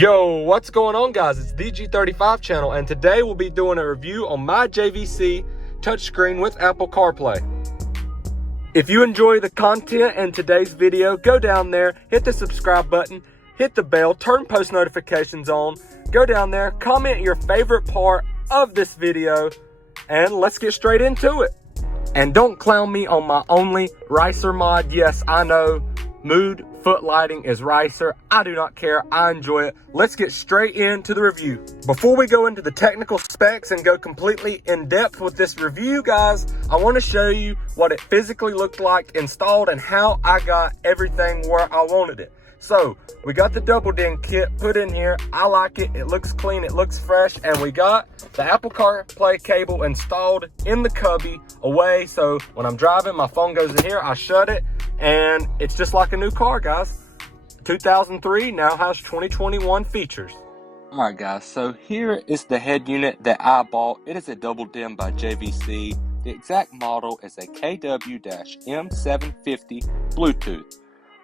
Yo, what's going on, guys? It's the G35 channel, and today we'll be doing a review on my JVC touchscreen with Apple CarPlay. If you enjoy the content in today's video, go down there, hit the subscribe button, hit the bell, turn post notifications on, go down there, comment your favorite part of this video, and let's get straight into it. And don't clown me on my only Ricer mod. Yes, I know, mood foot lighting is Ricer. I do not care. I enjoy it. Let's get straight into the review. Before we go into the technical specs and go completely in depth with this review, guys, I want to show you what it physically looked like installed and how I got everything where I wanted it. So we got the Double Din kit put in here. I like it. It looks clean. It looks fresh. And we got the Apple CarPlay cable installed in the cubby away. So when I'm driving, my phone goes in here. I shut it. And it's just like a new car, guys. 2003 now has 2021 features. All right, guys. So here is the head unit that I bought. It is a Double Din by JVC. The exact model is a KW-M750 Bluetooth.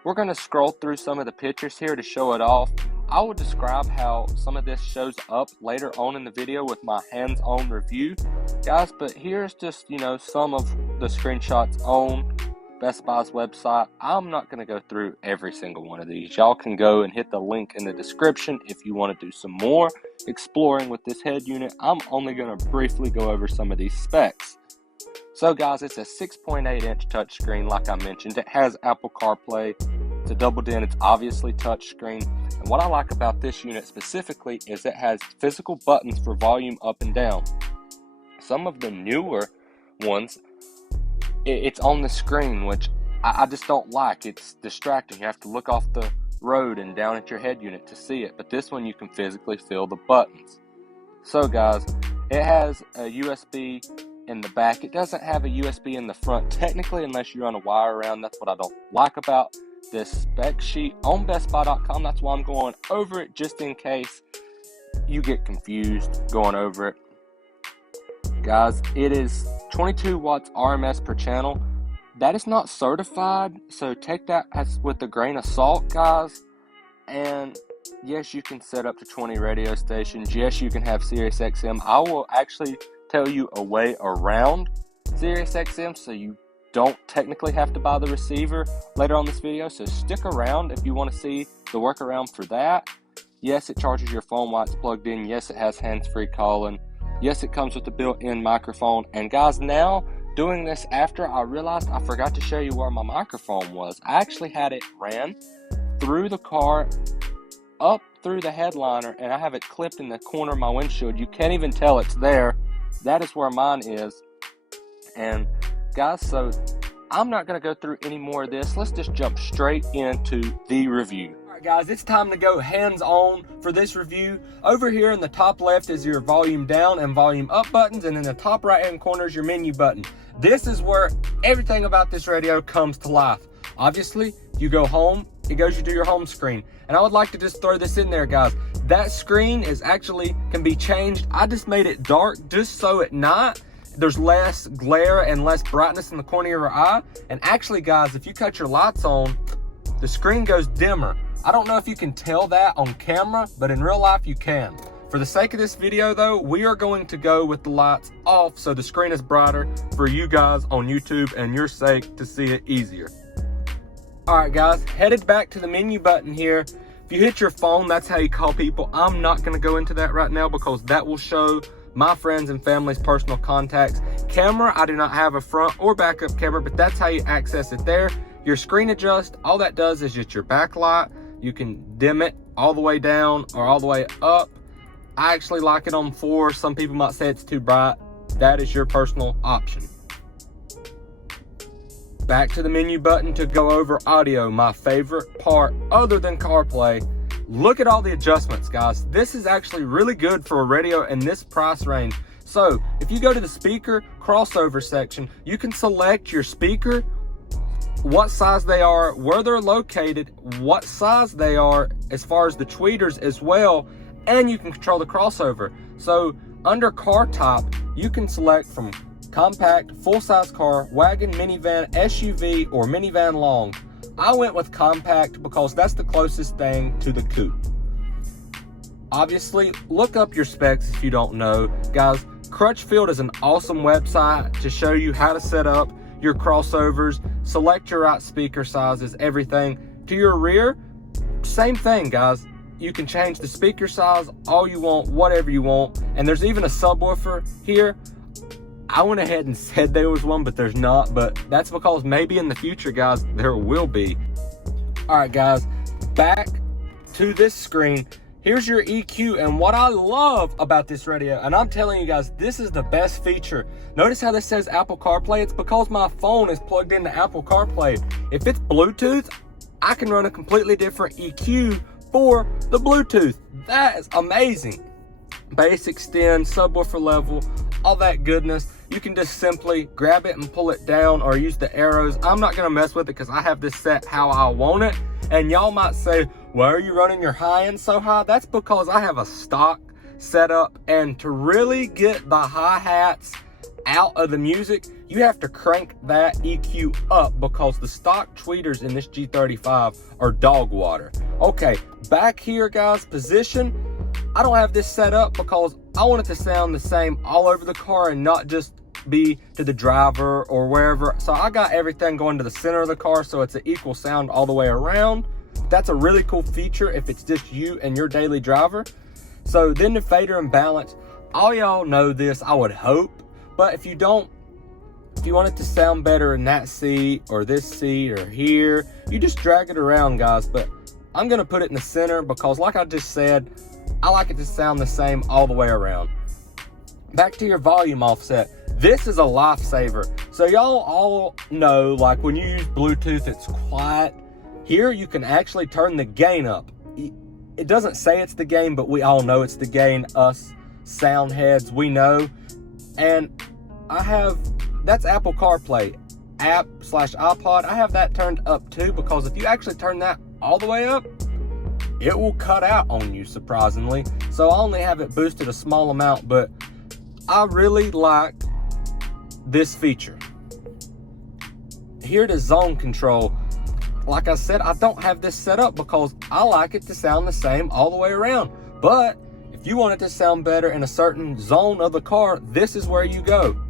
We're going to scroll through some of the pictures here to show it off. I will describe how some of this shows up later on in the video with my hands-on review, guys. But here's just, some of the screenshots on Best Buy's website. I'm not going to go through every single one of these. Y'all can go and hit the link in the description if you want to do some more exploring with this head unit. I'm only going to briefly go over some of these specs. So guys, it's a 6.8 inch touchscreen like I mentioned. It has Apple CarPlay. It's a Double Din. It's obviously touchscreen. And what I like about this unit specifically is it has physical buttons for volume up and down. Some of the newer ones, it's on the screen, which I just don't like. It's distracting. You have to look off the road and down at your head unit to see it. But this one, you can physically feel the buttons. So guys, it has a USB in the back. It doesn't have a USB in the front technically unless you run a wire around. That's what I don't like about this spec sheet on bestbuy.com. That's why I'm going over it just in case you get confused going over it. Guys, it is 22 watts RMS per channel. That is not certified, so take that as with a grain of salt, guys. And yes, you can set up to 20 radio stations. Yes, you can have Sirius XM. I will actually tell you a way around Sirius XM so you don't technically have to buy the receiver later on this video. So stick around if you want to see the workaround for that. Yes, it charges your phone while it's plugged in. Yes, it has hands-free calling. Yes, it comes with a built-in microphone. And guys, now doing this after I realized I forgot to show you where my microphone was. I actually had it ran through the car up through the headliner, and I have it clipped in the corner of my windshield. You can't even tell it's there. That is where mine is. And guys, so I'm not going to go through any more of this. Let's just jump straight into the review. All right, guys, it's time to go hands-on for this review. Over here in the top left is your volume down and volume up buttons, and in the top right-hand corner is your menu button. This is where everything about this radio comes to life. Obviously, you go home, it goes you do your home screen. And I would like to just throw this in there, guys. That screen is actually can be changed. I just made it dark just so at night there's less glare and less brightness in the corner of your eye. And actually, guys, if you cut your lights on, the screen goes dimmer. I don't know if you can tell that on camera, but in real life you can. For the sake of this video though, we are going to go with the lights off so the screen is brighter for you guys on YouTube and your sake to see it easier. All right, guys, headed back to the menu button here. If you hit your phone, that's how you call people. I'm not going to go into that right now because that will show my friends and family's personal contacts. Camera, I do not have a front or backup camera, but that's how you access it there. Your screen adjust, all that does is just your backlight. You can dim it all the way down or all the way up. I actually like it on 4. Some people might say it's too bright. That is your personal option. Back to the menu button to go over audio, my favorite part other than CarPlay. Look at all the adjustments, guys. This is actually really good for a radio in this price range. So if you go to the speaker crossover section, you can select your speaker, what size they are, where they're located, what size they are as far as the tweeters as well, and you can control the crossover. So under car type, you can select from compact, full-size car, wagon, minivan, SUV, or minivan long. I went with compact because that's the closest thing to the coupe. obviously, look up your specs if you don't know. Guys, Crutchfield is an awesome website to show you how to set up your crossovers, select your right speaker sizes, everything. To your rear, same thing, guys. You can change the speaker size all you want, whatever you want. And there's even a subwoofer here. I went ahead and said there was one, but there's not. But that's because maybe in the future, guys, there will be. All right, guys, back to this screen. Here's your EQ, and what I love about this radio, and I'm telling you guys, this is the best feature. Notice how this says Apple CarPlay? It's because my phone is plugged into Apple CarPlay. If it's Bluetooth, I can run a completely different EQ for the Bluetooth. That is amazing. Bass extend, subwoofer level, all that goodness. You can just simply grab it and pull it down or use the arrows. I'm not gonna mess with it because I have this set how I want it. And y'all might say, why are you running your high end so high? That's because I have a stock setup, and to really get the hi-hats out of the music, you have to crank that EQ up because the stock tweeters in this G35 are dog water. Okay, back here, guys, position. I don't have this set up because I want it to sound the same all over the car and not just be to the driver or wherever. So I got everything going to the center of the car so it's an equal sound all the way around. That's a really cool feature if it's just you and your daily driver. So then the fader and balance, all y'all know this, I would hope. But if you don't, if you want it to sound better in that seat or this seat or here, you just drag it around, guys. But I'm gonna put it in the center because like I just said, I like it to sound the same all the way around. Back to your volume offset. This is a lifesaver. So y'all all know, like when you use Bluetooth, it's quiet. Here you can actually turn the gain up. It doesn't say it's the gain, but we all know it's the gain. Us sound heads, we know. And I have, that's Apple CarPlay app/iPod. I have that turned up too, because if you actually turn that all the way up, it will cut out on you, surprisingly. So I only have it boosted a small amount, but I really like this feature. Here to zone control. Like I said, I don't have this set up because I like it to sound the same all the way around. But if you want it to sound better in a certain zone of the car, this is where you go.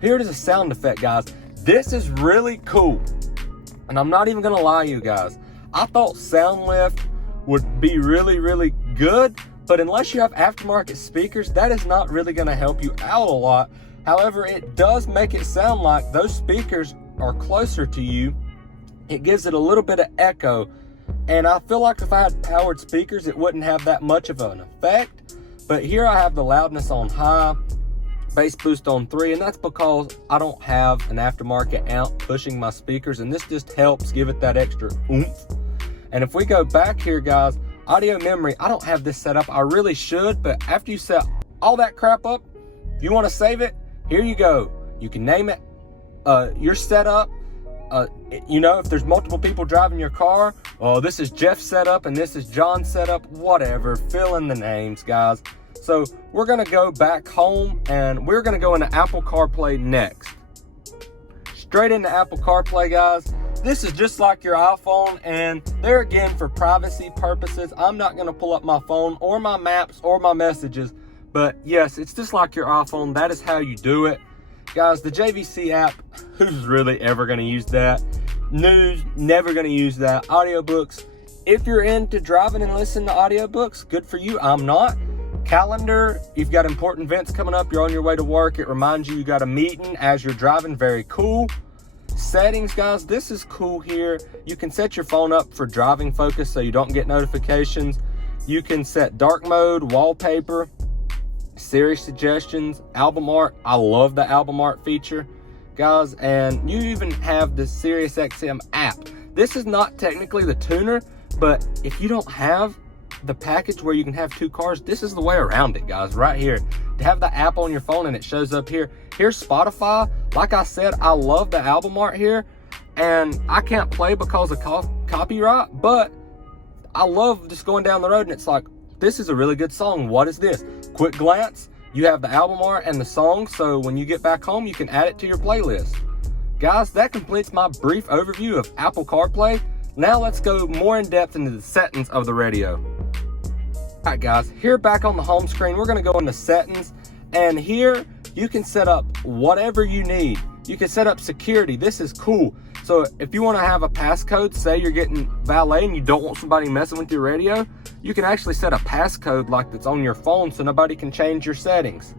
Here it is a sound effect, guys. This is really cool. And I'm not even gonna lie to you guys. I thought sound lift would be really, really good, but unless you have aftermarket speakers, that is not really gonna help you out a lot. However, it does make it sound like those speakers are closer to you. It gives it a little bit of echo. And I feel like if I had powered speakers, it wouldn't have that much of an effect. But here I have the loudness on high, bass boost on 3, and that's because I don't have an aftermarket amp pushing my speakers, and this just helps give it that extra oomph. And if we go back here, guys, audio memory, I don't have this set up. I really should, but after you set all that crap up, if you want to save it, here you go. You can name it your setup. You know, if there's multiple people driving your car, oh, this is Jeff's setup and this is John's setup, whatever, fill in the names, guys. So we're gonna go back home and we're gonna go into Apple CarPlay next. Straight into Apple CarPlay, guys. This is just like your iPhone, and there again, for privacy purposes, I'm not gonna pull up my phone or my maps or my messages, but yes, it's just like your iPhone. That is how you do it. Guys, the JVC app, who's really ever going to use that? News, never going to use that. Audiobooks, if you're into driving and listening to audiobooks, good for you. I'm not. Calendar, you've got important events coming up. You're on your way to work. It reminds you got a meeting as you're driving. Very cool. Settings, guys, this is cool here. You can set your phone up for driving focus so you don't get notifications. You can set dark mode, wallpaper, Siri suggestions, album art. I love the album art feature, guys. And you even have the SiriusXM app. This is not technically the tuner, but if you don't have the package where you can have two cars, this is the way around it, guys, right here. To have the app on your phone and it shows up here. Here's Spotify. Like I said, I love the album art here, and I can't play because of copyright, but I love just going down the road and it's like, this is a really good song. What is this? Quick glance, you have the album art and the song, so when you get back home, you can add it to your playlist. Guys, that completes my brief overview of Apple CarPlay. Now let's go more in depth into the settings of the radio. Alright guys, here back on the home screen, we're going to go into settings, and here you can set up whatever you need. You can set up security. This is cool. So if you want to have a passcode, say you're getting valet and you don't want somebody messing with your radio, you can actually set a passcode like that's on your phone so nobody can change your settings.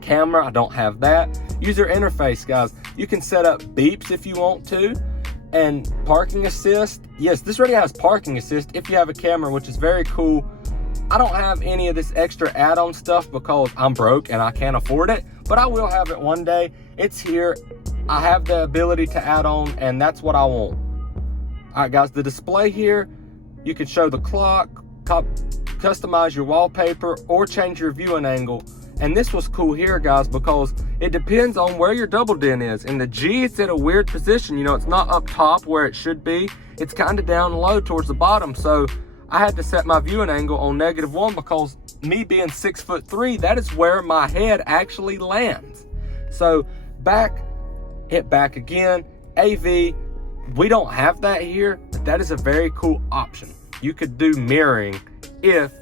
Camera, I don't have that. User interface, guys, you can set up beeps if you want to. And parking assist, yes, this radio has parking assist if you have a camera, which is very cool. I don't have any of this extra add-on stuff because I'm broke and I can't afford it, but I will have it one day. It's here. I have the ability to add on, and that's what I want. All right, guys, the display here, you can show the clock, customize your wallpaper, or change your viewing angle. And this was cool here, guys, because it depends on where your double din is. In the G, it's at a weird position. You know, it's not up top where it should be. It's kind of down low towards the bottom. So I had to set my viewing angle on -1 because me being 6'3", that is where my head actually lands. So hit back again. AV, we don't have that here, but that is a very cool option. You could do mirroring if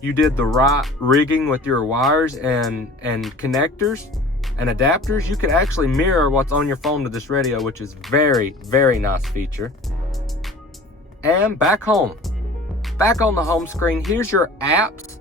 you did the right rigging with your wires and connectors and adapters. You could actually mirror what's on your phone to this radio, which is very, very nice feature. And back home. Back on the home screen, here's your apps.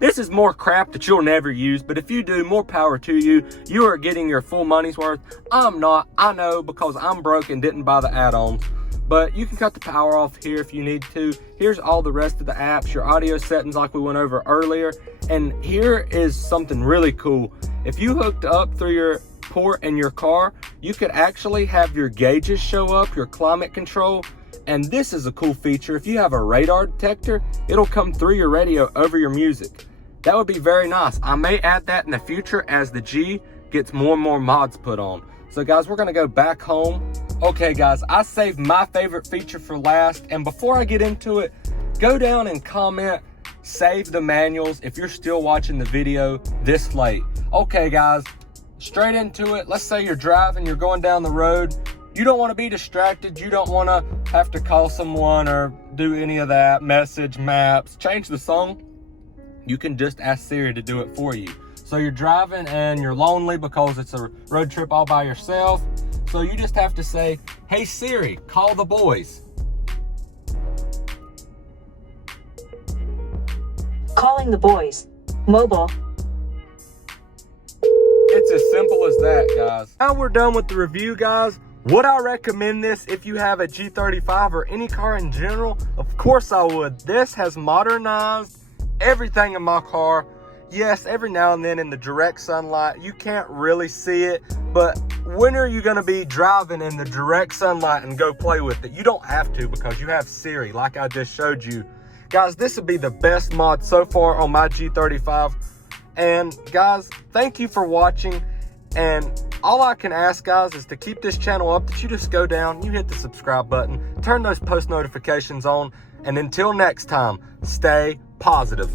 This is more crap that you'll never use, but if you do, more power to you. You are getting your full money's worth. I'm not, I know, because I'm broke and didn't buy the add-ons. But you can cut the power off here if you need to. Here's all the rest of the apps, your audio settings like we went over earlier. And here is something really cool. If you hooked up through your port in your car, you could actually have your gauges show up, your climate control. And this is a cool feature. If you have a radar detector, it'll come through your radio over your music. That would be very nice. I may add that in the future as the G gets more and more mods put on. So guys, we're gonna go back home. Okay guys, I saved my favorite feature for last. And before I get into it, go down and comment, save the manuals if you're still watching the video this late. Okay guys, straight into it. Let's say you're driving, you're going down the road. You don't wanna be distracted. You don't wanna have to call someone or do any of that, message, maps, change the song. You can just ask Siri to do it for you. So you're driving and you're lonely because it's a road trip all by yourself. So you just have to say, hey Siri, call the boys. Calling the boys. Mobile. It's as simple as that, guys. Now we're done with the review, guys. Would I recommend this if you have a G35 or any car in general? Of course I would. This has modernized everything in my car. Yes, every now and then in the direct sunlight, you can't really see it, but when are you gonna be driving in the direct sunlight and go play with it? You don't have to because you have Siri, like I just showed you. Guys, this would be the best mod so far on my G35. And guys, thank you for watching. And all I can ask, guys, is to keep this channel up, that you just go down, you hit the subscribe button, turn those post notifications on, and until next time, stay positive.